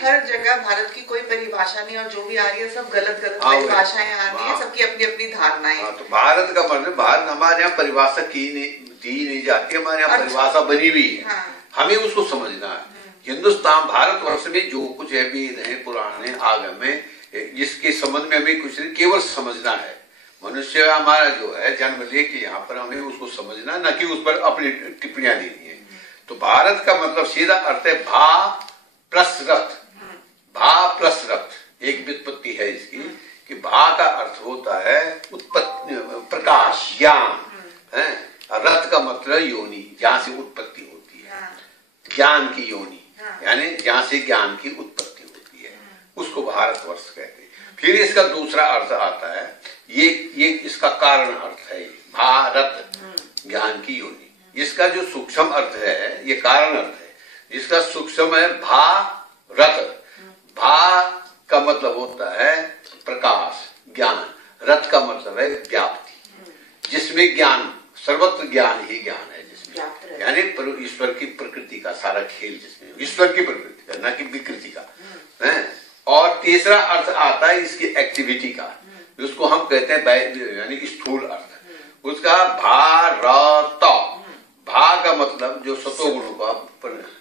हर जगह भारत की कोई परिभाषा नहीं, और जो भी आ रही है सब गलत गलत परिभाषाएं आ रही है, सबकी अपनी अपनी धारणाएं। तो भारत का मतलब, भारत हमारे यहाँ परिभाषा दी नहीं जाती, हमारे यहाँ परिभाषा बनी हुई है, हमें उसको समझना है। हिंदुस्तान भारतवर्ष में जो कुछ है, वेद है, पुराण है, आगम है, जिसके संबंध में हमें कुछ नहीं, केवल समझना है। मनुष्य हमारा जो है जन्म लेके यहाँ पर हमें उसको समझना, न कि उस पर अपनी टिप्पणियां देनी है। तो भारत का मतलब सीधा अर्थ है भा प्लस रथ। भा प्लस रथ एक व्युत्पत्ति है इसकी, कि भा का अर्थ होता है उत्पत्ति, प्रकाश, ज्ञान है। रथ का मतलब योनि, जहां से उत्पत्ति होती है, ज्ञान की योनि, यानी जहां से ज्ञान की उत्पत्ति होती है, उसको भारतवर्ष कहते हैं। फिर इसका दूसरा अर्थ आता है, ये इसका कारण अर्थ है, भारत ज्ञान की योनि। इसका जो सूक्ष्म अर्थ है ये कारण अर्थ है, जिसका सूक्ष्म है भारत। भा का मतलब होता है प्रकाश, ज्ञान। रथ का मतलब है व्याप्ति, जिसमें ज्ञान, सर्वत्र ज्ञान ही ज्ञान है, जिसमें यानी ईश्वर की प्रकृति का सारा खेल, जिसमें ईश्वर की प्रकृति का, न कि विकृति का है। और तीसरा अर्थ आता है इसकी एक्टिविटी का, उसको हम कहते हैं यानी स्थूल अर्थ। उसका भारत, भा का मतलब जो सतोगुण का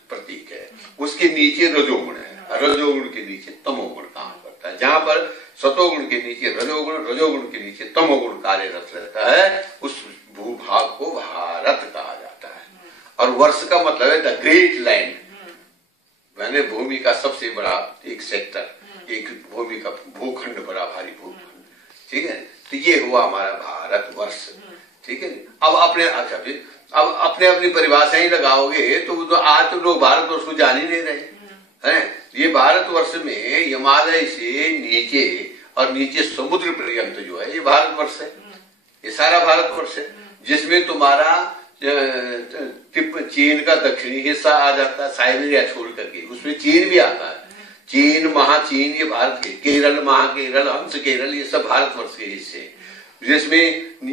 प्रतीक है, उसके नीचे रजोगुण है, रजोगुण के नीचे तमोगुण काम करता है। जहां पर सतोगुण के नीचे रजोगुण, रजोगुण के नीचे तमोगुण कार्यरत रहता है, उस भूभाग को भारत कहा जाता है। और वर्ष का मतलब है द ग्रेट लैंड, यानी भूमि का सबसे बड़ा एक सेक्टर, एक भूमि का भूखंड, बड़ा भारी भूखंड, ठीक है। तो ये हुआ हमारा भारत वर्ष, ठीक है। अब अपने अपनी परिभाषाएं लगाओगे तो आज तो लोग भारतवर्ष को जान ही नहीं रहे हैं। ये भारतवर्ष में हिमालय से नीचे और नीचे समुद्र पर्यंत जो है ये भारतवर्ष है, ये सारा भारतवर्ष है, जिसमें तुम्हारा चीन का दक्षिणी हिस्सा आ जाता है, साइबेरिया छोड़ करके, उसमें चीन भी आता है। चीन, महाचीन ये भारत के, केरल, महाकेरल, हंस केरल, ये सब भारतवर्ष के हिस्से, जिसमें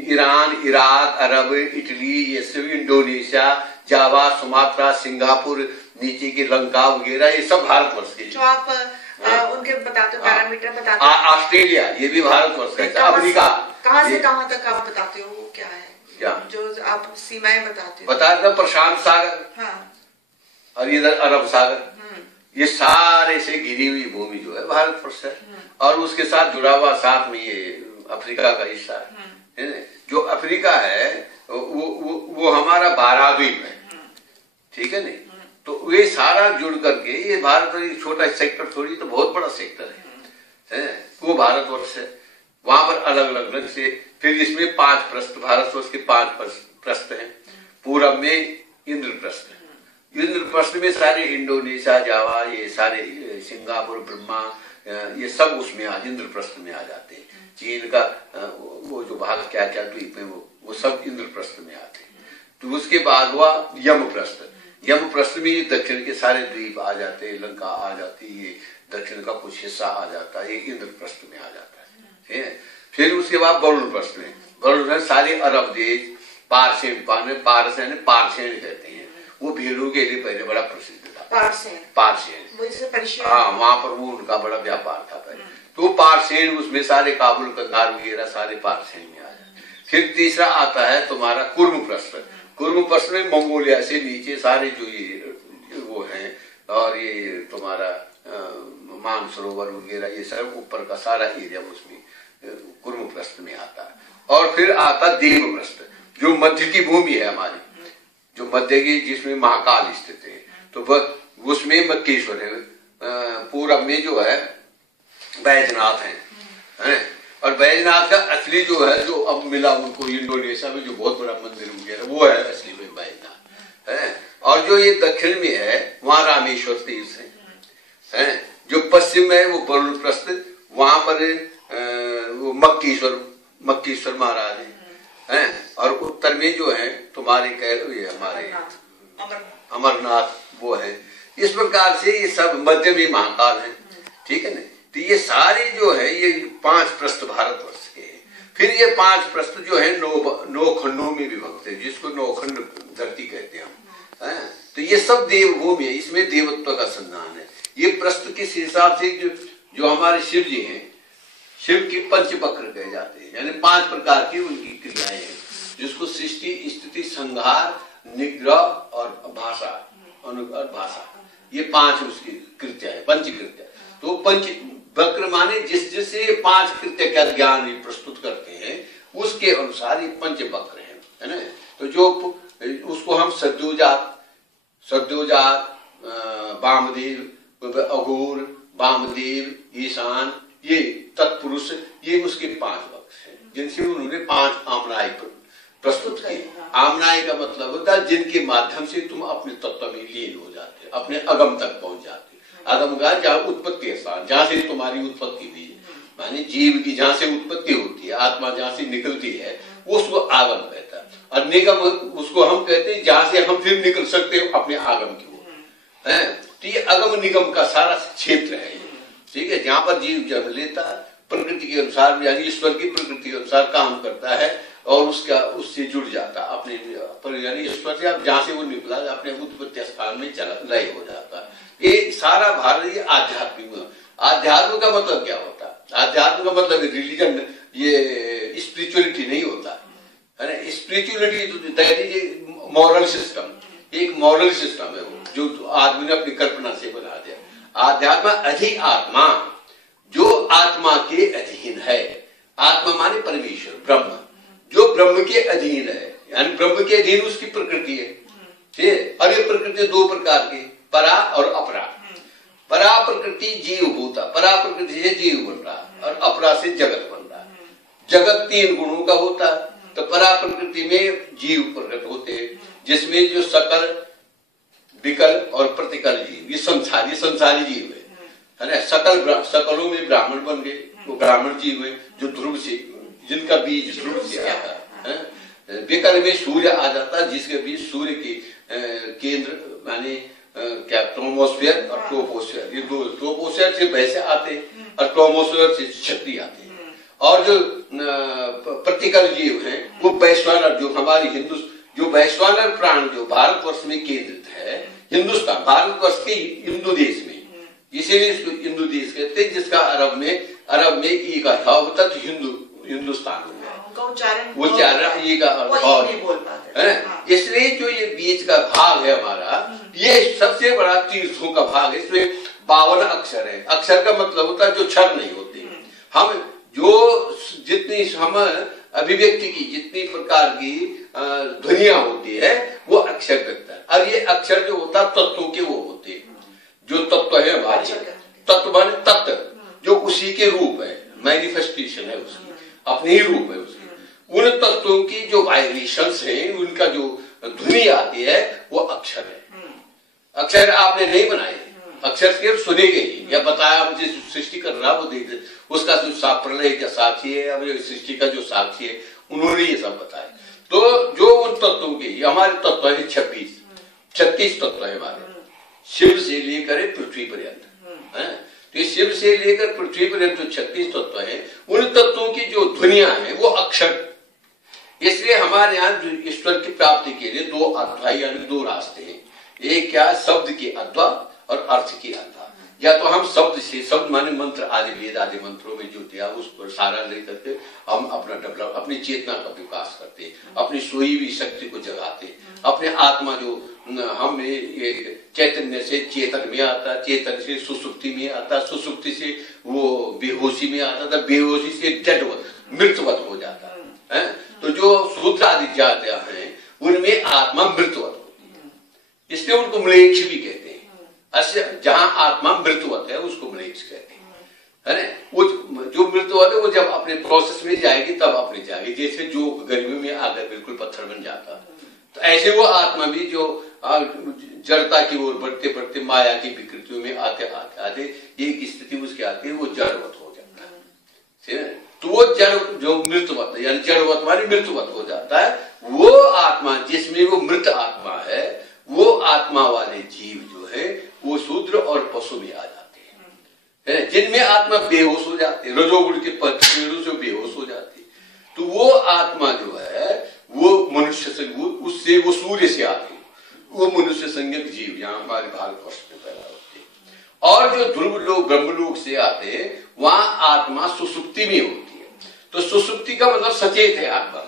ईरान, इराक, अरब, इटली, ये सब, इंडोनेशिया, जावा, सुमात्रा, सिंगापुर, नीचे की लंका वगैरह, ये सब भारतवर्ष के। जो आप उनके बताते हो पैरामीटर बताते हो, ऑस्ट्रेलिया ये भी भारतवर्ष का। अफ्रीका कहाँ से कहाँ तक आप बताते हो, वो क्या है, क्या जो आप सीमाएं बताते हो? बताते हो प्रशांत सागर, और इधर अरब सागर, ये सारे से घिरी हुई भूमि जो है भारतवर्ष है। और उसके साथ जुड़ा हुआ साथ में ये अफ्रीका का हिस्सा है। जो अफ्रीका है वो हमारा बाराद्वीप है, ठीक है नहीं। तो ये सारा जुड़ करके ये भारत, एक छोटा सेक्टर थोड़ी, तो बहुत बड़ा सेक्टर है, वो भारतवर्ष है। वहां पर अलग अलग रंग से, फिर इसमें 5 प्रस्थ, भारतवर्ष के 5 प्रस्थ हैं। पूरब में इंद्रप्रस्थ, इंद्रप्रस्थ में सारे इंडोनेशिया, जावा, ये सारे सिंगापुर, ब्रह्मा, ये सब उसमें आज इंद्रप्रस्थ में आ जाते हैं। चीन का वो जो भाग क्या क्या द्वीप है वो सब इंद्रप्रस्थ में आते हैं। तो उसके बाद हुआ यमप्रस्थ, यमप्रस्थ में दक्षिण के सारे द्वीप आ जाते हैं, लंका आ जाती है, ये दक्षिण का कुछ हिस्सा आ जाता है, ये इंद्रप्रस्थ में आ जाता है, ठीक है। फिर उसके बाद वरुणप्रस्थ में, वरुण सारे अरब देश, पारसेन पारसेन कहते हैं, वो भेड़ों के लिए पहले बड़ा प्रसिद्ध था। पारसेन, हाँ, वहां पर वो उनका बड़ा व्यापार था पहले। तो पारसेन, उसमें सारे काबुल, कंधार वगैरह सारे पारसेन में आ जाते। फिर तीसरा आता है तुम्हारा कुर्मप्रस्थ। कुर्मप्रस्थ में मंगोलिया से नीचे सारे जो ये वो है, और ये तुम्हारा मानसरोवर वगैरह, ये सब ऊपर का सारा एरिया उसमें कुर्मप्रस्थ में आता है। और फिर आता देवप्रस्थ, जो मध्य की भूमि है हमारी, जो मध्य की, जिसमें महाकाल स्थित है, तो उसमें मक्केश्वर है। पूरब में जो है बैजनाथ है। और बैजनाथ का असली जो है, जो अब मिला उनको इंडोनेशिया में, जो बहुत बड़ा मंदिर वगैरह, वो है असली में बैजनाथ है। और जो ये दक्षिण में है वहां रामेश्वर तीर्थ है। जो पश्चिम में है वो वरुणप्रस्थ, वहां पर वो मक्केश्वर महाराज है। और उत्तर में जो है तुम्हारे ये हमारे अमरनाथ वो है। इस प्रकार से ये सब मध्य में महाकाल है, ठीक है ना। तो ये सारे जो है ये 5 प्रस्थ भारतवर्ष के हैं। फिर ये 5 प्रस्थ जो है 9 खंडों में विभक्त है, जिसको 9 खंड धरती कहते हैं हम। तो ये सब देवभूमि है, इसमें देवत्व का संधान है। ये प्रश्न के हिसाब से जो हमारे शिव जी हैं, शिव के पंचवक्र कहे जाते हैं, यानी 5 प्रकार की उनकी क्रियाएं हैं, जिसको सृष्टि, स्थिति, संहार, निग्रह और भाषा, अनुग्रह भाषा, ये 5 उसकी कृत्य है, पंचकृत्य। तो पंचवक्र माने जिससे 5 कृत्य का ज्ञान प्रस्तुत करते हैं, उसके अनुसार ये पंचवक्र है ना। तो जो उसको हम सद्योजात, वामदेव, अघोर, वामदेव, ईशान, ये तत्पुरुष, ये उसके 5 वक्र हैं, जिनसे उन्होंने 5 आमनाय प्रस्तुत किए। आमनाय का मतलब होता है जिनके माध्यम से तुम अपने तत्व में लीन हो जाते, अपने अगम तक पहुंच जाते। अगम का जहाँ उत्पत्ति स्थान, जहाँ से तुम्हारी उत्पत्ति हुई है, माने जीव की जहाँ से उत्पत्ति होती है, आत्मा जहाँ से निकलती है, उसको आगम कहता है। और निगम उसको हम कहते हैं जहाँ से हम फिर निकल सकते हो अपने आगम की ओर, है। तो ये अगम निगम का सारा क्षेत्र है, ठीक है, जहाँ पर जीव जन्म लेता है, प्रकृति के अनुसार, यानी ईश्वर की प्रकृति के अनुसार काम करता है और उससे जुड़ जाता अपने, यानी ईश्वर से अब जहाँ से वो निकला अपने उत्पत्ति स्थान में चला लय हो जाता। ये सारा भारत ये आध्यात्मिक। आध्यात्म का मतलब क्या होता है? आध्यात्म का मतलब रिलीजन, ये स्पिरिचुअलिटी नहीं होता है ना। स्पिरिचुअलिटी तो मॉरल सिस्टम, एक मॉरल सिस्टम है वो, जो आदमी ने अपनी कल्पना से बना दिया। आध्यात्म अधि आत्मा, जो आत्मा के अधीन है। आत्मा माने परमेश्वर, ब्रह्म, जो ब्रह्म के अधीन है, यानी ब्रह्म के अधीन उसकी प्रकृति है, ठीक है। और ये प्रकृति 2 प्रकार की, परा और अपरा। परा प्रकृति जीव भूता, परा प्रकृति से जीव बन रहा और अपरा से जगत बन रहा। जगत 3 गुणों का होता, तो परा प्रकृति में जीव प्रकट होते हैं, जिसमें जो सकल, विकल और प्रतिकल जीव, ये संसारी जीव है ना। सकलों में ब्राह्मण बन गए, वो ब्राह्मण जीव है, जो ध्रुव से, जिनका बीज ध्रुव से आता है। विकल में सूर्य आ जाता है, जिसके बीज सूर्य के केंद्र माने क्या, ट्रोमोस्फेयर और ट्रोपोस्फेयर, ये 2, ट्रोपोस्फेयर से वैसे आते और ट्रोमोस्फेयर से क्षत्रिय आते हैं। और जो प्रतिकल जीव हैं, वो वैश्वानर, जो हमारी जो वैश्वानर प्राण जो भारतवर्ष में केंद्रित है, हिंदुस्तान, भारतवर्ष के हिंदू देश में, इसीलिए इसको हिंदू देश कहते हैं, जिसका अरब में ई का तक हिंदुस्तान हो गया, उच्चारण ई का है। इसलिए जो ये बीच का भाग है हमारा, ये सबसे बड़ा तीर्थों का भाग है। इसमें 52 अक्षर है। अक्षर का मतलब होता है जो क्षर नहीं होते। हम जो जितनी हम अभिव्यक्ति की जितनी प्रकार की ध्वनियां होती है, वो अक्षर करता है। और ये अक्षर जो होता है तत्वों के वो होते हैं, जो तत्व है हमारे, तत्व माने तत्व, जो उसी के रूप है, मैनिफेस्टेशन है उसकी, अपने ही रूप है उसकी। उन तत्वों की जो वाइब्रेशंस हैं, उनका जो ध्वनि आती है, वो अक्षर है। अक्षर आपने नहीं बनाए, अक्षर सिर्फ सुने गए या बताया, मुझे सृष्टि कर रहा वो देख, उसका जो प्रलय का साक्षी है, अब सृष्टि का जो साक्षी है, उन्होंने ये सब बताया। तो जो उन तत्वों के, हमारे तत्व है 36 तत्व है हमारे, शिव से लेकर पृथ्वी पर्यंत है। तो शिव से लेकर पृथ्वी पर्यंत जो 36 तत्व है, उन तत्वों की जो ध्वनियां हैं वो अक्षर। इसलिए हमारे यहाँ ईश्वर की प्राप्ति के लिए 2 अध्याय यानी 2 रास्ते हैं। एक क्या, शब्द की अध्वा और अर्थ की अध्वा। या तो हम शब्द से, शब्द माने मंत्र आदि, वेद आदि मंत्रों में जो दिया उस पर सारा लेकर के हम अपना डेवलप, अपनी चेतना का विकास करते, अपनी सोई हुई शक्ति को जगाते, अपने आत्मा जो हम ये चैतन्य से चेतन में आता, चेतन से सुसुप्ति में आता, सुसुप्ति से वो बेहोशी में आता था, बेहोशी से जड़वत, मृतवत हो जाता है। तो जो सूत्र आदि जाते हैं उनमें आत्मा मृतवत होती है, इसलिए उनको म्लेच्छ भी कहते हैं। जहां आत्मा मृतवत है उसको म्लेच्छ कहते हैं, है ना। वो जो मृतवत है वो जब अपने प्रोसेस में जाएगी तब अपने जाएगी। जैसे जो गर्मी में आकर बिल्कुल पत्थर बन जाता, तो ऐसे वो आत्मा भी जो जड़ता की ओर बढ़ते बढ़ते माया की विकृतियों में आते एक स्थिति उसकी आती है, वो जड़वत हो जाता है। तो वो जड़ जो मृतवत यानी जड़वत वाली मृतवत हो जाता है। वो आत्मा जिसमें वो मृत आत्मा है, वो आत्मा वाले जीव जो है वो शूद्र और पशु में आ जाते हैं, जिनमें आत्मा बेहोश हो जाती है, रजोगुण के पेड़ों से बेहोश हो जाती है। तो वो आत्मा जो है वो मनुष्य से, उससे वो सूर्य से आती है, वो मनुष्य संज्ञक जीव यहाँ हमारे भारतवर्ष में पैदा होते हैं। और जो ध्रुव लोग ब्रह्मलोक से आते हैं वहां आत्मा सुसुप्ति में होती है। तो सुसुप्ति का मतलब सचेत है आत्मा,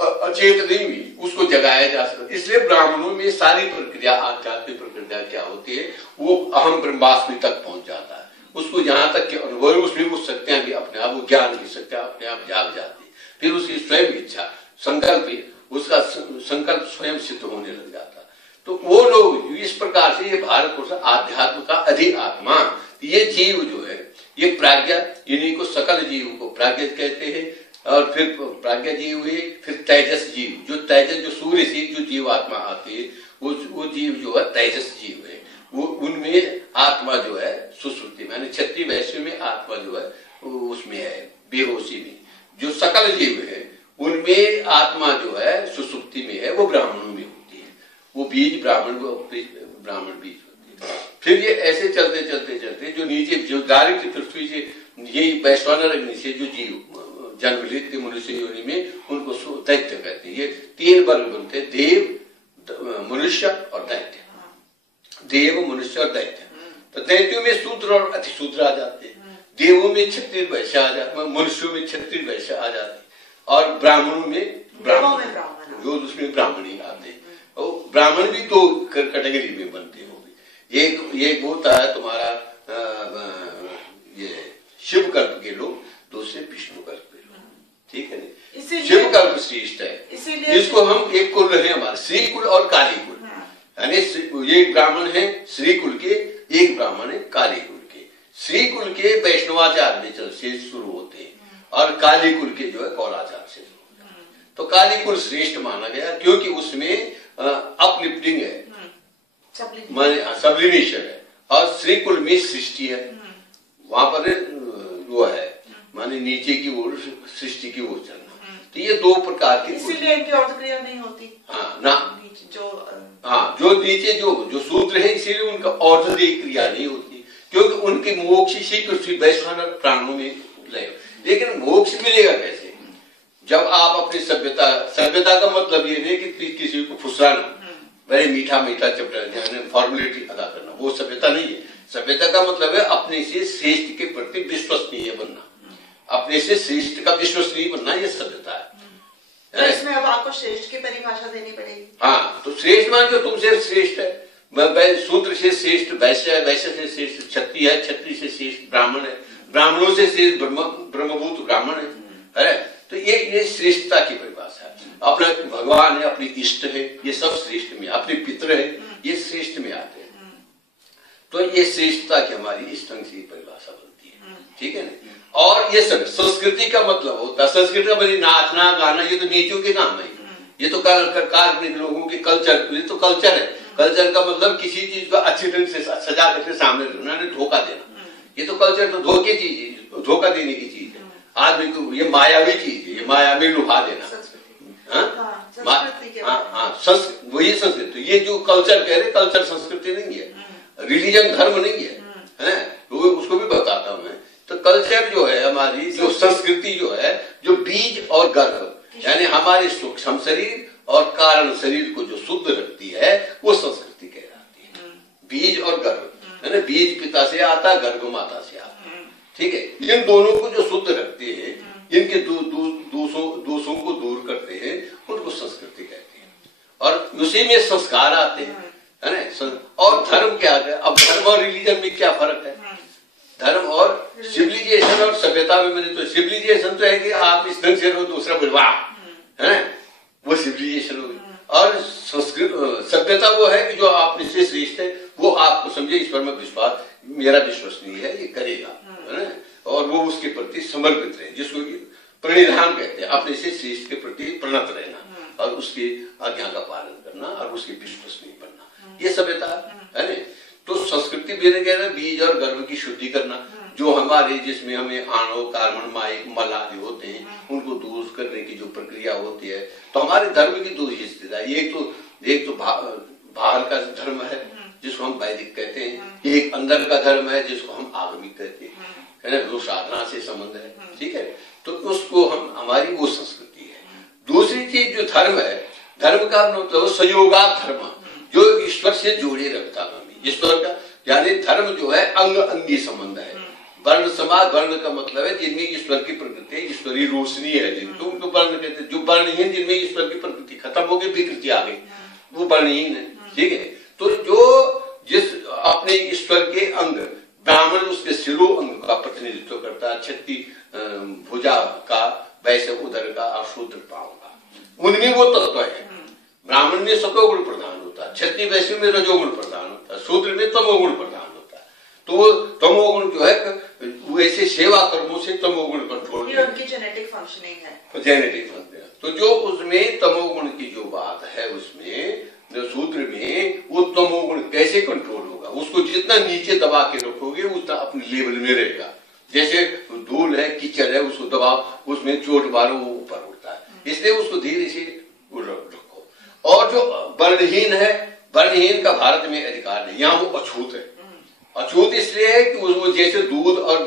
अचेत नहीं हुई, उसको जगाया जा सकता। इसलिए ब्राह्मणों में सारी प्रक्रिया, आध्यात्मिक प्रक्रिया क्या होती है, वो अहम ब्रह्मास्मि तक पहुंच जाता है। उसको जहां तक के अनुभव, उसमें वो शक्तियां भी अपने आप, वो ज्ञान की शक्तियां अपने आप जाग जाती है। फिर उसकी स्वयं इच्छा, संकल्प, उसका संकल्प स्वयं सिद्ध होने लग जाता है। तो वो लोग इस प्रकार से, ये भारतवर्ष आध्यात्म का अधिक आत्मा, ये जीव जो है, ये प्राज्ञा, इन्हीं को सकल जीव को प्राज्ञ कहते हैं। और फिर प्राज्ञा जीव हुए, फिर तेजस जीव, जो तेजस, जो सूर्य से जो जीव आत्मा आती है, वो जीव जो है तेजस जीव है। वो उनमें आत्मा जो है सुश्रुति में, क्षत्रिय वैश्य में आत्मा जो है उसमें है, बेहोशी में। जो सकल जीव है उनमें आत्मा जो है सुसुप्ति में है, वो ब्राह्मणों में होती है। वो बीज ब्राह्मण बीज होती है। फिर ये ऐसे चलते चलते चलते जो नीचे, जो डायरेक्ट पृथ्वी से, यही वैश्वानर अग्नि से जो जीव जन्म लेते मनुष्य योनि में, उनको दैत्य कहते हैं। ये 3 वर्ग बनते हैं, देव, मनुष्य और दैत्य। देव, मनुष्य और दैत्य। तो दैत्यों में शूद्र और अतिशूद्र आ जाते हैं, देवों में क्षत्रिय वैश्य आ जाते, मनुष्यों में क्षत्रिय वैश्य आ जाते, और ब्राह्मणों में ब्राह्मण, जो उसमें ब्राह्मणी आते हैं। और ब्राह्मण भी 2 कैटेगरी में बनते हैं। एक होता है तुम्हारा ये शिव कल्प के लोग, दूसरे विष्णु कल्प के लोग, ठीक है ना। शिव कल्प श्रेष्ठ है, इसको हम एक कुल है हमारे, श्री कुल और काली कुल। यानी एक ब्राह्मण है श्री कुल के, एक ब्राह्मण है काली कुल के। श्री कुल के वैष्णवाचार्य में से शुरू होते हैं, और काली कुल के जो है कौलाचार से शुरू होते हैं। तो काली कुल श्रेष्ठ माना गया, क्योंकि उसमें अपलिफ्टिंग है, सब्लिमेशन है, और श्री कुल में सृष्टि है। वहां पर वो है माने नीचे की ओर, सृष्टि की ओर चलना। तो ये 2 प्रकार की, इसीलिए इनकी अर्धक्रिया नहीं होती। जो नीचे जो शूद्र है, इसीलिए उनका औषधीय क्रिया नहीं होती, क्योंकि उनकी मोक्ष इसी पृथ्वी वैश्वानर प्राणों में लय। लेकिन मोक्ष मिलेगा कैसे? जब आप अपनी सभ्यता का मतलब ये नहीं कि किसी को फुसलाना, बड़े मीठा मीठा चपटा फॉर्मेलिटी अदा करना, वो सभ्यता नहीं है। सभ्यता का मतलब है अपने से श्रेष्ठ के प्रति विश्वसनीय बनना, अपने से श्रेष्ठ का विश्वसनीय बनना, ये सभ्यता है। तो इसमें अब आपको श्रेष्ठ की परिभाषा देनी पड़ेगी। हाँ, तो श्रेष्ठ मान जो तुमसे श्रेष्ठ है, शूद्र से श्रेष्ठ वैश्य है, वैश्य से श्रेष्ठ क्षत्रिय है, क्षत्रिय से श्रेष्ठ ब्राह्मण है, ब्राह्मणों से श्रेष्ठ ब्रह्मभूत ब्राह्मण है। तो ये श्रेष्ठता की परिभाषा है। अपना भगवान है, अपनी इष्ट है, ये सब श्रेष्ठ में, अपने पितृ है, ये श्रेष्ठ में आते हैं। तो ये श्रेष्ठता की हमारी इस ढंग से परिभाषा बनती है, ठीक है ना। और ये सब संस्कृति का मतलब होता है, संस्कृति का मतलब नाचना गाना, ये तो नीचों के काम है। ये तो काल्पनिक लोगों के कल्चर, ये तो कल्चर है। कल्चर का मतलब किसी चीज को अच्छी ढंग से सजा करके सामने रखना, धोखा देना। ये तो कल्चर तो धोखे चीज है, धोखा देने की चीज है आदमी को। ये मायावी चीज है, ये मायावी लुभा देना। वही संस्कृति। ये जो कल्चर कह रहे, कल्चर संस्कृति नहीं है, रिलीजन धर्म नहीं है, उसको भी बताता हूं मैं। तो कल्चर जो है हमारी, जो संस्कृति जो है, जो बीज और गर्भ, यानी हमारे सूक्ष्म शरीर और कारण शरीर को जो शुद्ध रखती है, वो संस्कृति कहलाती है। बीज और गर्भ, है ना, बीज पिता से आता, गर्भ माता से आता, ठीक है। इन दोनों को जो शुद्ध रखते हैं, इनके दोषों को दूर करते हैं, उनको संस्कृति कहते हैं। और उसी में संस्कार आते हैं, है ना। और धर्म क्या है? अब धर्म और रिलीजन में क्या फर्क है? धर्म और सिविलाइजेशन और सभ्यता में, मैंने तो सिविलाइजेशन तो है कि आप इस ढंग से रहो, दूसरा विवाह, है वो सिविलाइजेशन होगी। और संस्कृत सभ्यता वो है कि जो आप इससे श्रेष्ठ है, वो आपको समझे, इस पर मैं विश्वास, मेरा विश्वसनीय है, ये करेगा, है ना। और वो उसके प्रति समर्पित रहे, जिसको प्रणिधान कहते हैं, अपने से श्रेष्ठ के प्रति प्रणत रहना और उसकी आज्ञा का पालन करना और उसके विश्वसनीय बनना, ये सभ्यता है ना। तो संस्कृति बीज और गर्भ की शुद्धि करना, जो हमारे, जिसमें हमें आणव, कार्बन, माइक, मल आदि होते हैं, उनको दूर करने की जो प्रक्रिया होती है। तो हमारे धर्म की 2 हिस्सेदार, एक तो बाहर का धर्म है जिसको हम वैदिक कहते हैं, एक अंदर का धर्म है जिसको हम आगमिक कहते हैं, है ना, जो साधना से संबंध है, ठीक है। तो उसको हम, हमारी वो संस्कृति है। दूसरी चीज जो धर्म है, धर्म का मतलब संयोगात धर्म, जो ईश्वर से जोड़े रखता है। ईश्वर का यानी धर्म जो है अंग अंगी संबंध है। वर्ण समाज, वर्ण का मतलब है जिनमें ईश्वर की प्रकृति, ईश्वरीय रोशनी है जिनको, उनको वर्ण कहते हैं। जो वर्णहीन, जिनमें ईश्वर की प्रकृति खत्म हो गई, विकृति आ गई, वो वर्णहीन है। ठीक है, तो जो जिस अपने ईश्वर के अंग, ब्राह्मण उसके सिरो अंग का प्रतिनिधित्व करता है, क्षत्रिय भुजा का, वैश्य उदर का और शूद्र पांव का, उनमें वो तत्व है। ब्राह्मण में सतोगुण प्रधान होता है, क्षत्रिय वैश्य में रजोगुण प्रधान होता है, शूद्र में तमोगुण प्रधान होता है। तो वो तमोगुण जो है वैसे सेवा कर्मों से तमोगुण कंट्रोल, उनकी जेनेटिक फंक्शनिंग है, जेनेटिक फंक्शनिंग। तो जो उसमें तमोगुण की जो बात है, उसमें सूत्र में वो तमोगुण कैसे कंट्रोल होगा, उसको जितना नीचे दबा के रखोगे उतना अपने लेवल में रहेगा। जैसे धूल है, कीचड़ है, उसको दबाओ, उसमें चोट मारो, वो ऊपर उठता है। इसलिए उसको धीरे से रखो। और जो वर्णहीन है, वर्णहीन का भारत में अधिकार नहीं, यहाँ वो अछूत है। अछूत इसलिए है कि वो जैसे दूध और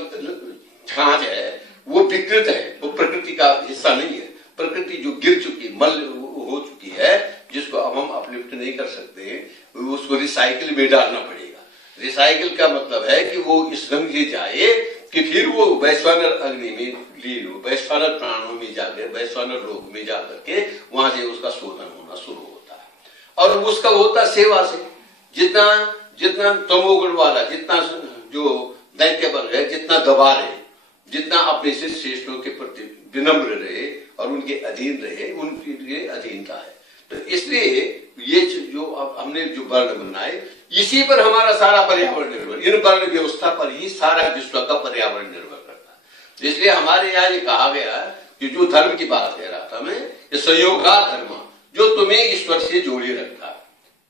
छाछ है, वो विकृत है, वो प्रकृति का हिस्सा नहीं है। प्रकृति जो गिर चुकी, मल हो चुकी है, जिसको अब हम अपलिफ्ट नहीं कर सकते, उसको रिसाइकिल में डालना पड़ेगा। रिसाइकिल का मतलब है कि वो इस ढंग से जाए कि फिर वो वैश्वानर अग्नि में लीन हो, वैश्वानर प्राणों में जाकर, वैश्वानर लोक में जाकर के वहां से उसका शोधन होना शुरू होता है। और उसका होता सेवा से। जितना तमोगुण वाला, जितना जो दैत्य वर्ग है, जितना दबा रहे, जितना अपने से श्रेष्ठों के प्रति विनम्र रहे और उनके अधीन रहे, उनके अधीनता है। तो इसलिए ये जो अब हमने जो वर्ण बनाए, इसी पर हमारा सारा पर्यावरण निर्भर, इन वर्ण व्यवस्था पर ही सारा विश्व का पर्यावरण निर्भर करता है। इसलिए हमारे यहाँ ये कहा गया कि जो धर्म की बात कह रहा था मैं, ये संयोगा धर्म, जो तुम्हें ईश्वर से जोड़े रखता है,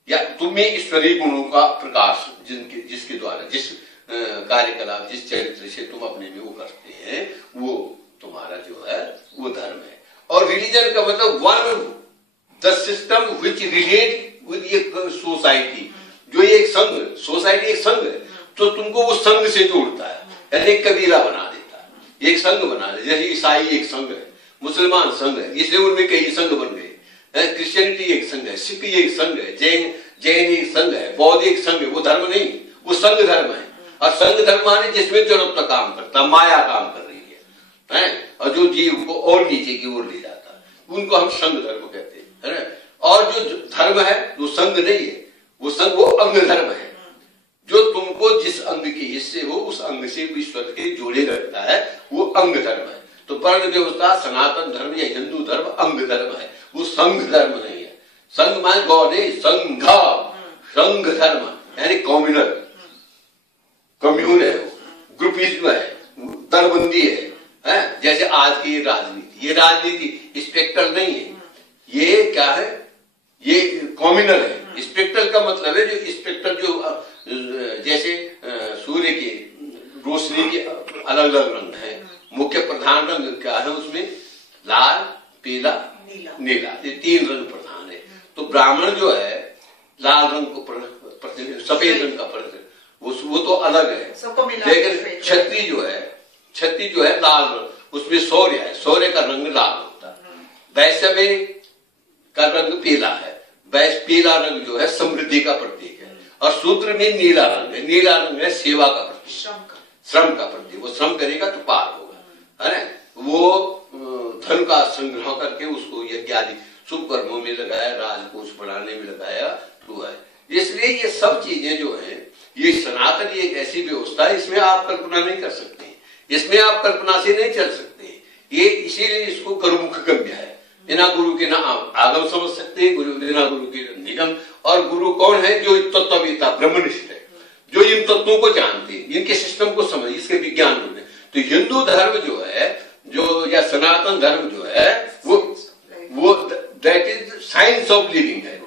या तुम्हें ईश्वरीय गुणों का प्रकाश, जिसके द्वारा, जिस कार्यकलाप, जिस चरित्र से तुम अपने में वो करते हैं, वो तुम्हारा जो है वो धर्म है। और रिलीजन का मतलब one the system which relate with a society, जो एक संघ, सोसाइटी एक संघ है, तो तुमको वो संघ से जोड़ता है, यानी एक कबीला बना देता है, एक संघ बना दे। जैसे ईसाई एक संघ है, मुसलमान संघ है, इसलिए उनमें कई संघ बन गए। क्रिश्चियनिटी एक संघ है, सिख एक संघ है, जैन एक संघ है, बौद्ध एक संघ है। वो धर्म नहीं, वो संघ धर्म है। और संघ धर्म माने जिसमें जड़त्व काम करता, माया काम कर रही है, और जो जीव को और नीचे की ओर ले जाता, उनको हम संघ धर्म कहते हैं, है ना। और जो धर्म है वो संघ नहीं है, वो संघ, वो अंग धर्म है, जो तुमको जिस अंग के हिस्से हो उस अंग से ईश्वर के जोड़े रखता है, वो अंग धर्म है। तो वर्ण व्यवस्था, सनातन धर्म या हिंदू धर्म अंग धर्म है, वो संघ धर्म नहीं है। संघ मान गॉड है, संघ, संघ धर्म यानी कम्युनल, कम्यून है, ग्रुपिज्म है, दरबंदी है। जैसे आज की राजनीति, ये राजनीति स्पेक्ट्रल नहीं है, ये क्या है, ये कम्युनल है। स्पेक्ट्रल का मतलब है जो स्पेक्ट्रल, जो जैसे सूर्य की रोशनी के अलग अलग रंग है, मुख्य प्रधान रंग क्या है उसमें, लाल, पीला, नीला, ये तीन रंग प्रधान है। तो ब्राह्मण जो है लाल रंग को सफेद रंग का वो तो अलग है, लेकिन क्षत्रिय जो है लाल रंग, उसमें शौर्य है, शौर्य का रंग लाल होता है। वैश्य में का रंग पीला है, वैश्य पीला रंग जो है समृद्धि का प्रतीक है। और शूद्र में नीला रंग है, नीला रंग है सेवा का प्रतीक, श्रम का प्रतीक। वो श्रम करेगा तो पार होगा, है ना। वो धन का संग्रह करके उसको यज्ञ आदि शुभ कर्मों में लगाया, राजकोष बढ़ाने में लगाया, तो है। इसलिए ये सब चीजें जो है, ये सनातन एक ऐसी व्यवस्था है, इसमें आप कल्पना नहीं कर सकते, इसमें आप कल्पना से नहीं चल सकते। ये इसीलिए इसको गुरुमुख गम्य है। बिना गुरु के ना आगम समझ सकते, बिना गुरु के निगम। और गुरु कौन है, जो तत्ववेता ब्रह्मनिष्ठ है, जो इन तत्वों को जानते हैं, इनके सिस्टम को समझ, इसके विज्ञान होने। तो हिंदू धर्म जो है, जो या सनातन धर्म जो है, वो that is science of living है।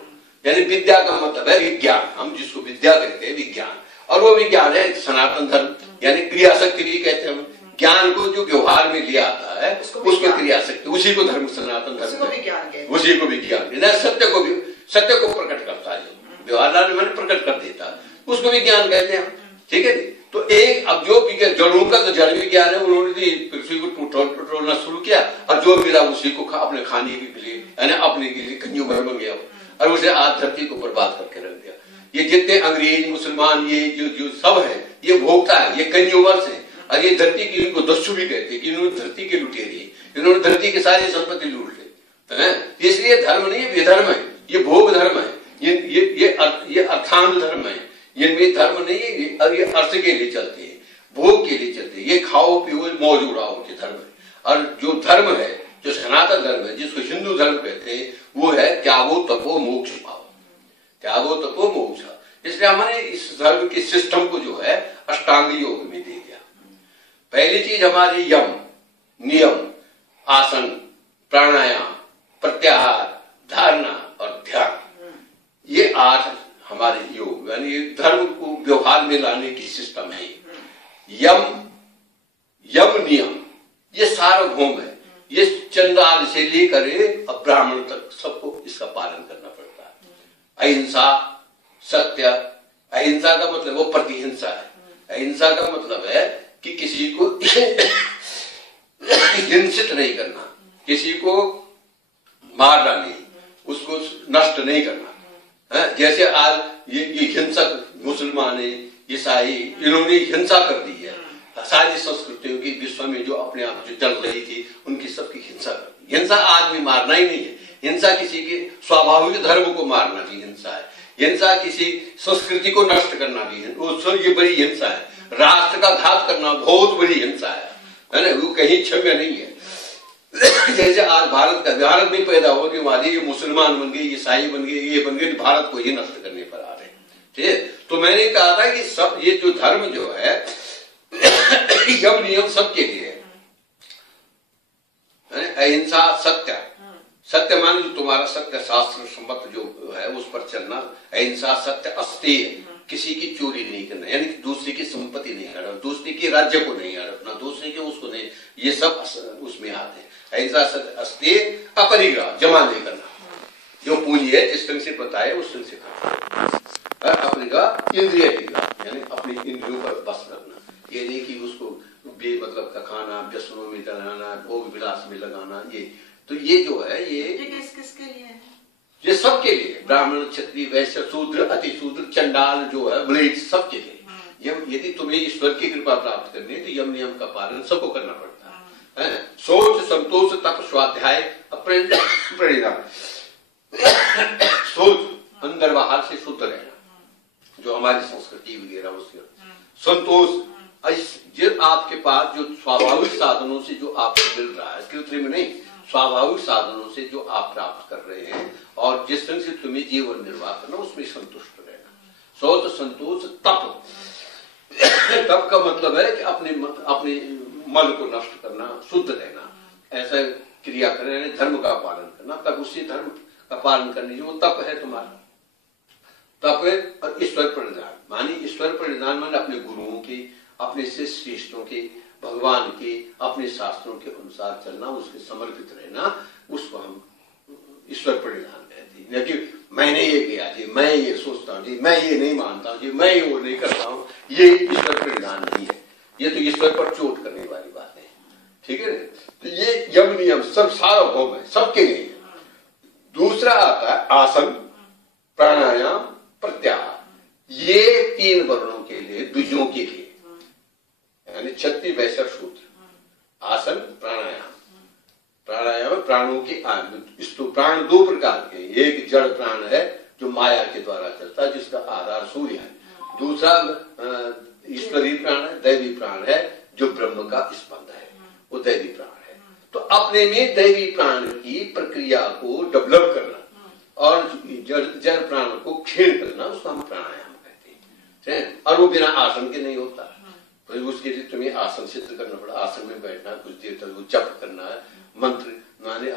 यानी विद्या का मतलब है विज्ञान, हम जिसको विद्या कहते हैं विज्ञान। और वो विज्ञान है सनातन धर्म, यानी क्रियाशक्ति भी कहते हैं हम। ज्ञान को जो व्यवहार में लिया आता है उसको क्रियाशक्ति, उसी को धर्म, सनातन धर्म, उसी को विज्ञान। सत्य को प्रकट करता है, व्यवहार में प्रकट कर देता है, उसको विज्ञान कहते हैं। ठीक है। तो एक अब जो जड़ों का तो जड़ विज्ञान है, उन्होंने पृथ्वी को टटोलना शुरू किया, और जो मिला उसी को अपने खाने के लिए, यानी अपने के लिए कंज्यूमर बन गया, और उसे आज धरती को बर्बाद करके रख दिया। ये जितने अंग्रेज मुसलमान ये जो सब है ये भोगता है, ये कंज्यूमर्स है। और ये धरती की, इनको दस्यु भी कहते हैं कि इन्होंने धरती के लुटेरे, इन्होंने धरती की सारी संपत्ति लूट ली। इसलिए धर्म नहीं, विधर्म है, ये भोग धर्म है, ये अर्थांग धर्म है। ये धर्म नहीं है, ये अर्थ के लिए चलते हैं, भोग के लिए चलते हैं। ये खाओ पियो मौज उड़ाओ के धर्म है। और जो धर्म है, जो सनातन धर्म है, जिसको हिंदू धर्म कहते हैं, वो है त्यागो तपो मोक्ष पाओ, त्यागो तपो मोक्ष। इसलिए हमने इस धर्म के सिस्टम को जो है अष्टांग योग में दे दिया। पहली चीज हमारी यम, नियम, आसन, प्राणायाम, प्रत्याहार, धारणा और ध्यान, ये 8 हमारे योग, यानी धर्म को व्यवहार में लाने की सिस्टम है। यम नियम ये सार्वभौम है, ये चंडाल से लेकर ब्राह्मण तक सबको इसका पालन करना पड़ता है। अहिंसा, सत्य, अहिंसा का मतलब वो प्रतिहिंसा है। अहिंसा का मतलब है कि किसी को हिंसित नहीं करना, किसी को मार डालनी, उसको नष्ट नहीं करना। जैसे आज ये हिंसक मुसलमान, ईसाई, इन्होंने हिंसा कर दी है। सारी संस्कृतियों की विश्व में जो अपने आप जो चल रही थी, उनकी सबकी हिंसा कर दी। हिंसा आदमी मारना ही नहीं है, हिंसा किसी के स्वाभाविक धर्म को मारना भी हिंसा है। हिंसा किसी संस्कृति को नष्ट करना भी है, ये बड़ी हिंसा है। राष्ट्र का घात करना बहुत बड़ी हिंसा है ना, वो कहीं क्षम्य नहीं है। जैसे आज भारत में पैदा होने वाले ये मुसलमान बन गए, ईसाई बन गए, ये बन गए, भारत को ही नष्ट करने पर आ रहे। ठीक है, तो मैंने कहा था कि सब ये जो धर्म जो है यम नियम सबके लिए है। अहिंसा, सत्य, सत्य मान जो तुम्हारा सत्य शास्त्र संबद्ध जो है उस पर चलना। अहिंसा, सत्य, अस्तेय, किसी की चोरी नहीं करना, यानी दूसरे की संपत्ति नहीं हड़पना, दूसरे के राज्य को नहीं हड़पना, दूसरे के उसको नहीं, ये सब उसमें आते हैं। अहिंसा, सत्य, अस्तेय, अपरिग्रह, जमा नहीं करना, जो पूंजी है जिस ढंग से बताए उस ढंग से करना। अपरिग्रह, इंद्रिय निग्रह, यानी अपनी इंद्रियों पर बस करना। ये नहीं कि उसको बेमतलब का खाना, व्यसनों में डलाना, भोग विलास में लगाना, ये तो ये जो है ये किसके लिए है? ये सबके लिए, ब्राह्मण, क्षत्रिय, वैश्य, शूद्र, अति शूद्र, चंडाल जो है, म्लेच्छ, सबके लिए। यदि तुम्हें ईश्वर की कृपा प्राप्त करनी है तो यम नियम का पालन सबको करना पड़ता है। सोच, संतोष, तप, स्वाध्याय, परिणाम। सोच, अंदर बाहर से शुद्ध रहना, जो हमारी संस्कृति वगैरह उसके। संतोष, जो आपके पास जो स्वाभाविक साधनों से जो आपको मिल रहा है, कृत्रिम नहीं, स्वाभाविक साधनों से जो आप प्राप्त कर रहे हैं और जिस ढंग से तुम्हें जीवन निर्वाह करना, उसमें संतुष्ट रहना। सोच, संतोष, तप। तप का मतलब है कि अपने मन को नष्ट करना, शुद्ध रहना, ऐसा क्रिया करना, धर्म का पालन करना। तब उसी धर्म का पालन करने जो तप है तुम्हारा, तप है। और ईश्वर परिधान, मानी ईश्वर परिधान माने अपने गुरुओं की, अपने से श्रेष्ठों के, भगवान के, अपने शास्त्रों के अनुसार चलना, उसके समर्पित रहना, उसको हम ईश्वर परिधान कहते हैं। कि मैंने ये किया जी, मैं ये सोचता हूँ जी, मैं ये नहीं मानता हूँ जी, मैं ये वो नहीं करता हूँ, ये ईश्वर परिधान नहीं है। ये तो ईश्वर पर चोट करने वाली बात है। ठीक है, तो ये यम नियम सब सार्वभौम है, सबके लिए। दूसरा आता है आसन, प्राणायाम, प्रत्याहार। ये 3 वर्णों के लिए, द्विजों के लिए, यानी क्षत्रिय, वैश्य, शूद्र। आसन, प्राणायाम। प्राणायाम प्राणों के प्राण 2 प्रकार के, एक जड़ प्राण है जो माया के द्वारा चलता है, जिसका आधार सूर्य है। दूसरा ईश्वरीय प्राण है, दैवी प्राण है, जो ब्रह्म का स्पंद है, वो दैवी प्राण है। तो अपने में दैवी प्राण की प्रक्रिया को डेवलप करना और जड़ प्राण को क्षीण करना, उसको हम प्राणायाम कहते हैं। और वो बिना आसन के नहीं होता, तो उसके लिए तुम्हें आसन सिद्ध करना पड़ा। आसन में बैठना, कुछ देर तक वो जप करना है, मंत्र माने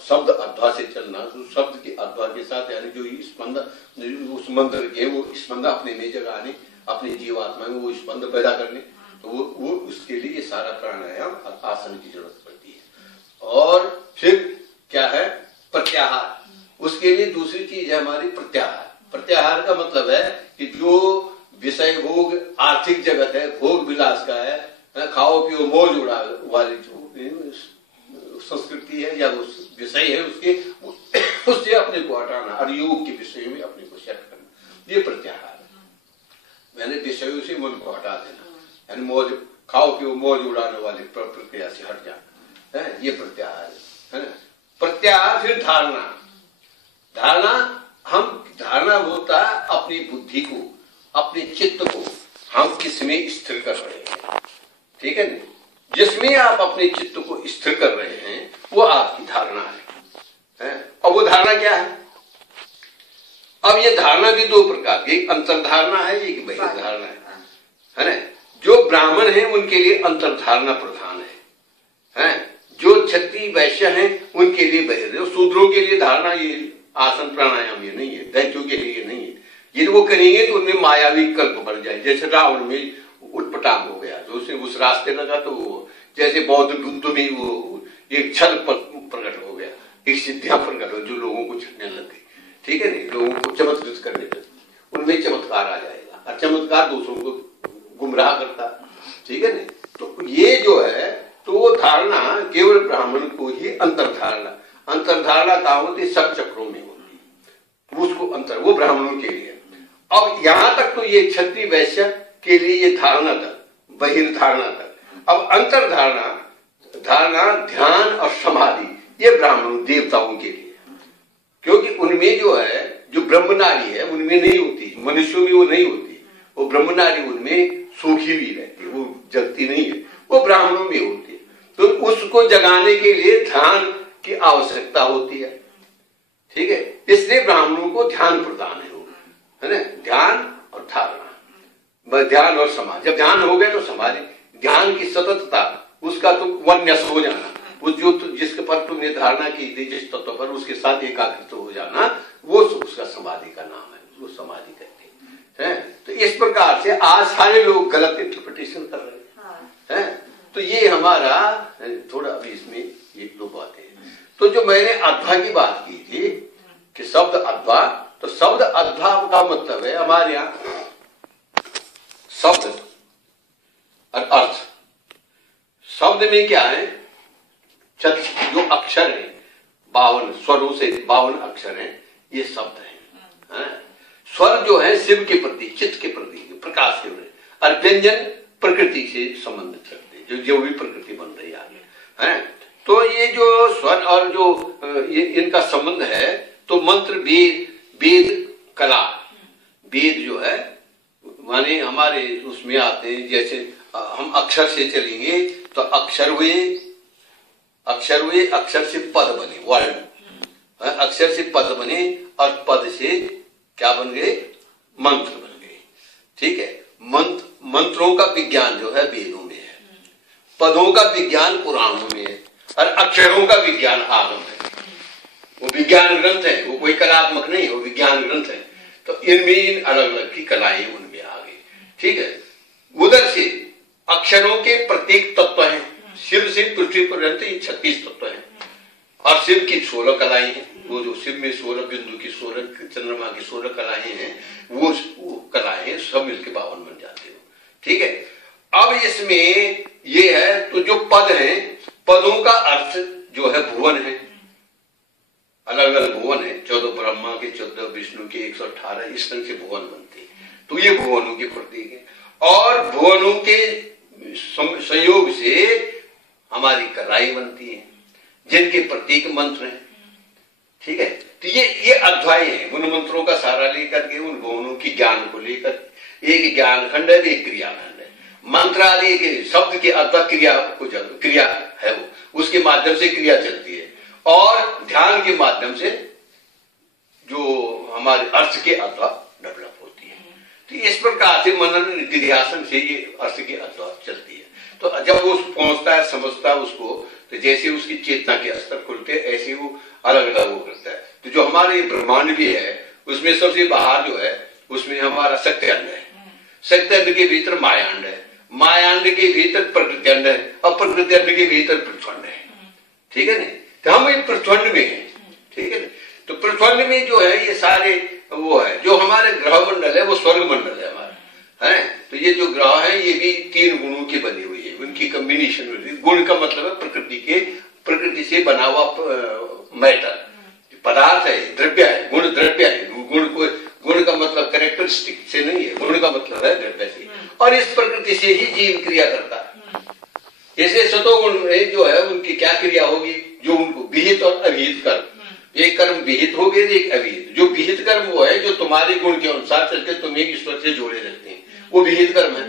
शब्द अध्वा से चलना, तो शब्द के अध्वा के साथ, यानी जो स्पंद उस मंत्र के, वो स्पंद अपने में जगाने, अपने जीवात्मा में वो स्पंद पैदा करने, तो वो उसके लिए सारा प्राणायाम आसन की जरूरत पड़ती है। और फिर क्या है, प्रत्याहार। उसके लिए दूसरी चीज है हमारी प्रत्याहार। प्रत्याहार का मतलब है कि जो विषय भोग आर्थिक जगत है, भोग विलास का है, खाओ पियो मौज उड़ा वाली जो संस्कृति है या वो विषय है, उससे अपने को हटाना और योग के विषय में अपने को सेट करना। ये प्रत्याहार। मैंने विषयों से मन को हटा देना, यानी मौज खाओ पियो मौज उड़ाने वाली प्रक्रिया से हट जाना है, ये प्रत्याहार है ना। प्रत्याहार फिर धारणा। धारणा होता है अपनी बुद्धि को, अपने चित्त को हम किसमें स्थिर कर रहे हैं, ठीक है ना। जिसमें आप अपने चित्त को स्थिर कर रहे हैं वो आपकी धारणा है। और वो धारणा क्या है? अब ये धारणा भी दो प्रकार की, एक अंतर्धारणा है, एक बहिर्धारणा है ना। जो ब्राह्मण है उनके लिए अंतर्धारणा प्रधान है। जो क्षत्रिय वैश्य हैं उनके लिए बहिर्धारणा। शूद्रों के लिए धारणा ये आसन प्राणायाम ये नहीं है, दैत्यों के लिए नहीं है। ये वो करेंगे तो उनमें मायावी कल्प बढ़ जाए, जैसे रावण में उटपटांग हो गया, जो उसने उस रास्ते लगा तो वो जैसे बौद्ध बुद्ध में वो एक छल प्रकट हो गया, एक सिद्धियां प्रकट हो जो लोगों को छटने लग गई, ठीक है नहीं, लोगों को चमत्कृत करने लगे, उनमें चमत्कार आ जाएगा और चमत्कार दूसरों को गुमराह करता, ठीक है नहीं। तो ये जो है तो वो धारणा केवल ब्राह्मण को ही अंतर्धारणा का होती सब चक्रों में होती है, उसको वो ब्राह्मणों के लिए। अब यहां तक तो ये क्षत्रिय वैश्य के लिए ये धारणा तक, बहिर्धारणा तक। अब धारणा ध्यान और समाधि ये ब्राह्मणों देवताओं के लिए, क्योंकि उनमें जो है जो ब्रह्म नारी है उनमें नहीं होती, मनुष्यों में वो नहीं होती, वो ब्रह्म नारी उनमें सूखी भी रहती है, वो जगती नहीं है, वो ब्राह्मणों में होती है। तो उसको जगाने के लिए ध्यान की आवश्यकता होती है, ठीक है। इसलिए ब्राह्मणों को ध्यान प्रदान है ना, ध्यान और धारणा, ध्यान और समाधि। जब ध्यान हो गया तो समाधि, ध्यान की सततता, उसका तो वन्यस हो जाना, उस जो जिसके पर तुमने धारणा की थी जिस तत्व पर उसके साथ एकाग्रित हो जाना, वो उसका समाधि का नाम है, वो समाधि कहते हैं। तो इस प्रकार से आज सारे लोग गलत इंटरप्रिटेशन कर रहे हैं। तो ये हमारा थोड़ा अभी इसमें एक दो बातें। तो जो मैंने अध्वा की बात की थी कि शब्द अध्वा, तो शब्द अध्वा का मतलब है हमारे यहाँ शब्द और अर्थ। शब्द में क्या है, जो अक्षर है 52 स्वरों से 52 अक्षर हैं, ये शब्द है। स्वर जो है शिव के प्रति, चित्त के प्रति, प्रकाश के प्रति, और व्यंजन प्रकृति से संबंधित रखते हैं, जो भी प्रकृति बन रही है। तो ये जो स्वर और जो ये इनका संबंध है, तो मंत्र वेद कला, वेद जो है माने हमारे उसमें आते हैं, जैसे हम अक्षर से चलेंगे तो अक्षर हुए, अक्षर से पद बने, वर्ड, अक्षर से पद बने और पद से क्या बन गए, मंत्र बन गए, ठीक है। मंत्रों का विज्ञान जो है वेदों में है, पदों का विज्ञान पुराणों में है, और अक्षरों का विज्ञान आगम है। वो विज्ञान ग्रंथ है, वो कोई कलात्मक नहीं, वो विज्ञान ग्रंथ है। तो इनमें इन अलग अलग की कलाएं उनमें आ गई, ठीक है। उधर से अक्षरों के प्रत्येक तत्व हैं, शिव से पृथ्वी पर्यंत 36 तत्व हैं, और शिव की 16 कलाएं हैं। वो जो शिव में 16 बिंदु की 16, चंद्रमा की 16 कलाएं हैं, वो कलाएं सब मिलकर 52 बन जाते हो, ठीक है। अब इसमें ये है, तो जो पद है, पदों का अर्थ जो है भुवन है, अलग अलग भुवन है, 14 ब्रह्मा के, 14 विष्णु के, 118 इस तरह से भुवन बनते हैं। तो ये भुवनों के प्रतीक है, और भुवनों के संयोग से हमारी कलाएं बनती है, जिनके प्रतीक मंत्र हैं, ठीक है। तो ये अध्याय है, उन मंत्रों का सहारा लेकर के, उन भुवनों की ज्ञान को लेकर, एक ज्ञान खंड है, एक क्रिया खंड है। मंत्र आदि के शब्द के अध्वा क्रिया को, क्रिया है वो, उसके माध्यम से क्रिया चलती है, और ध्यान के माध्यम से जो हमारे अर्थ के अध्वा डेवलप होती है। तो इस प्रकार से मनन निधिध्यासन से ये अर्थ के अध्वा चलती है। तो जब वो पहुंचता है, समझता है उसको, तो जैसे उसकी चेतना के स्तर खुलते हैं, ऐसे वो अलग अलग वो करता है। तो जो हमारे ब्रह्मांड भी है, उसमें सबसे बाहर जो है, उसमें हमारा सत्यांड है, सत्यांड के भीतर मायांड है, मायांड के भीतर प्रकृत्यंड है, और प्रकृत्यंड के भीतर पृथ्वंड है, ठीक है ना। तो हम ये पृथ्वंड में है, ठीक है ना। तो पृथ्वंड में जो है ये सारे वो है, जो हमारे ग्रह मंडल है वो स्वर्ग मंडल है हमारा, है। तो ये जो ग्रह है ये भी 3 गुणों की बनी हुई है, उनकी कॉम्बिनेशन। गुण का मतलब है प्रकृति से बना हुआ मैटर, पदार्थ है, द्रव्य है, गुण द्रव्य है। गुण का मतलब कैरेक्टर कैरेक्टरिस्टिक से नहीं है, गुण का मतलब है वैसे। और इस प्रकृति से ही जीव क्रिया करता है। जैसे सतोगुण में जो है उनकी क्या क्रिया होगी, जो उनको विहित और अविहित कर्म, एक कर्म विहित हो गए, एक अविहित। जो विहित कर्म वो है जो तुम्हारे गुण के अनुसार चलते तुम्हें ईश्वर से जोड़े रखते हैं, वो विहित कर्म है।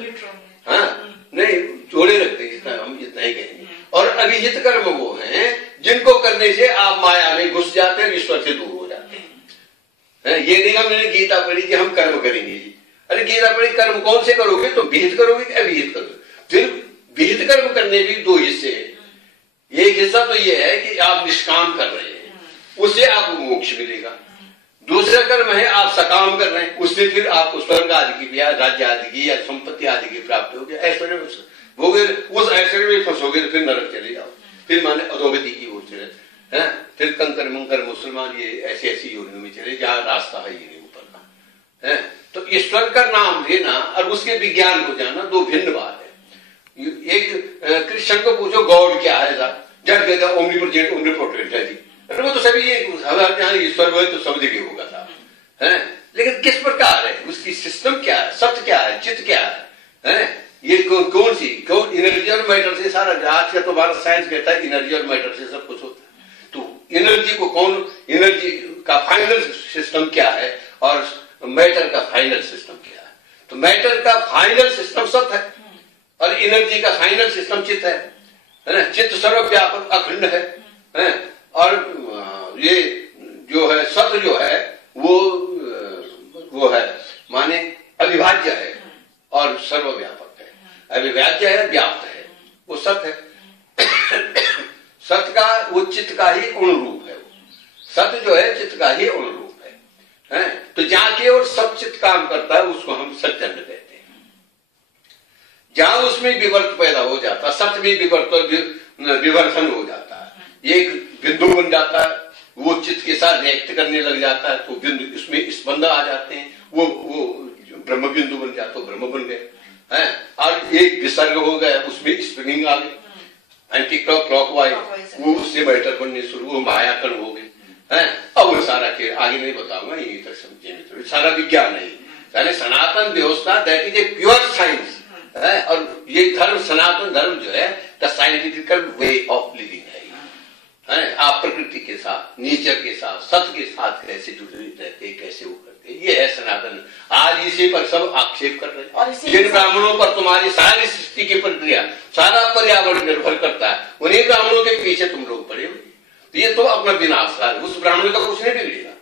हाँ, नहीं जोड़े रखते हैं, हम इतना ही कहेंगे। और अविहित कर्म वो हैं जिनको करने से आप माया में घुस जाते हैं, ईश्वर से दूर हो जाते हैं। ये नहीं हम मैंने गीता पढ़ी कि हम कर्म करेंगे जी, अरे गीता पढ़ी कर्म कौन से करोगे, तो विहित करोगे कि अविहित करोगे। फिर विहित कर्म करने भी दो हिस्से हैं। एक हिस्सा तो ये है कि आप निष्काम कर रहे हैं, उससे आपको मोक्ष मिलेगा। दूसरा कर्म है आप सकाम कर रहे हैं, उससे फिर आपको स्वर्ग आदि की या राज्य आदि की या संपत्ति आदि की प्राप्त होगी। ऐश्वर्य उस ऐश्वर्य में फंसोगे तो फिर नरक चले जाओ, फिर माने अधोगति की ओर चले हैं, फिर कंकर मंकर मुसलमान ये ऐसी ऐसी योनियों में चले जहाँ रास्ता है ये ऊपर का है। तो ईश्वर का नाम लेना और उसके विज्ञान को जानना दो भिन्न बात है। एक क्रिश्चियन को पूछो गॉड क्या है, जड़ कहता ओमनीपोटेंट ओमनीपोटेंट है जी, वो तो सभी ये जहाँ ईश्वर हुए तो सब जगह होगा था है। लेकिन किस प्रकार है उसकी सिस्टम, क्या है सत्य, क्या है चित्त, क्या है ये कौन सी एनर्जी और मैटर से सारा। आज का तो हमारा साइंस कहता है एनर्जी और मैटर से सब कुछ होता है। तो एनर्जी को कौन, एनर्जी का फाइनल सिस्टम क्या है और मैटर का फाइनल सिस्टम क्या है। तो मैटर का फाइनल सिस्टम सत्य है और एनर्जी का फाइनल सिस्टम चित्त है ना। चित्त सर्वव्यापक अखंड है और ये जो है सत्य जो है वो है माने अविभाज्य है और सर्वव्यापक है। अविभाज्य है, व्याप्त है, वो सत्य है। सत्य का वो चित्त का ही अनुरूप है। सत्य जो है चित्त का ही अनुरूप है। तो जहां केवल सब चित्त काम करता है उसको हम सच्चंद कहते हैं। जहां उसमें विवर्त पैदा हो जाता है, सत्य में विवर्त और विवर्तन हो जाता है, एक बिंदु बन जाता है, वो चित्त के साथ व्यक्त करने लग जाता है, तो बिंदु इसमें स्पंद आ जाते हैं, वो ब्रह्म बिंदु बन जाता, तो ब्रह्म बन गए हैं। और एक विसर्ग हो गया, उसमें स्प्रिंग आ गई एंटी क्लॉकवाइज, वो उससे मैटर बनने शुरू, वो मायाकण हो गए हैं। अब वो सारा खेल आगे नहीं बताऊंगा, यही तक समझे में थोड़ी सारा विज्ञान है। यानी सनातन व्यवस्था that is a pure science है। और ये धर्म, सनातन धर्म जो है the scientifical way of living है। आप प्रकृति के साथ, नेचर के साथ, सत्य के साथ कैसे जुड़े रहते, कैसे वो करते, ये है सनातन। आज इसी पर सब आक्षेप कर रहे हैं। जिन ब्राह्मणों पर तुम्हारी सारी सृष्टि की प्रक्रिया, सारा पर्यावरण निर्भर करता है, उन्हीं ब्राह्मणों के पीछे तुम लोग पड़े हुए। तो ये तो अपना विनाश है, उस ब्राह्मण का कुछ नहीं बिगड़ेगा,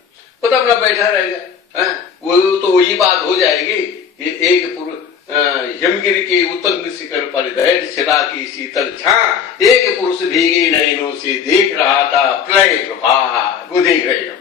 वो तो अपना बैठा रहेगा। वो तो वही बात हो जाएगी कि एक हिमगिरी के उत्तंग शिखर पर दैठ शिला की शीतल छां, एक पुरुष भीगे नयनों से देख रहा था प्रलय प्रभा, वो देख रहे हो।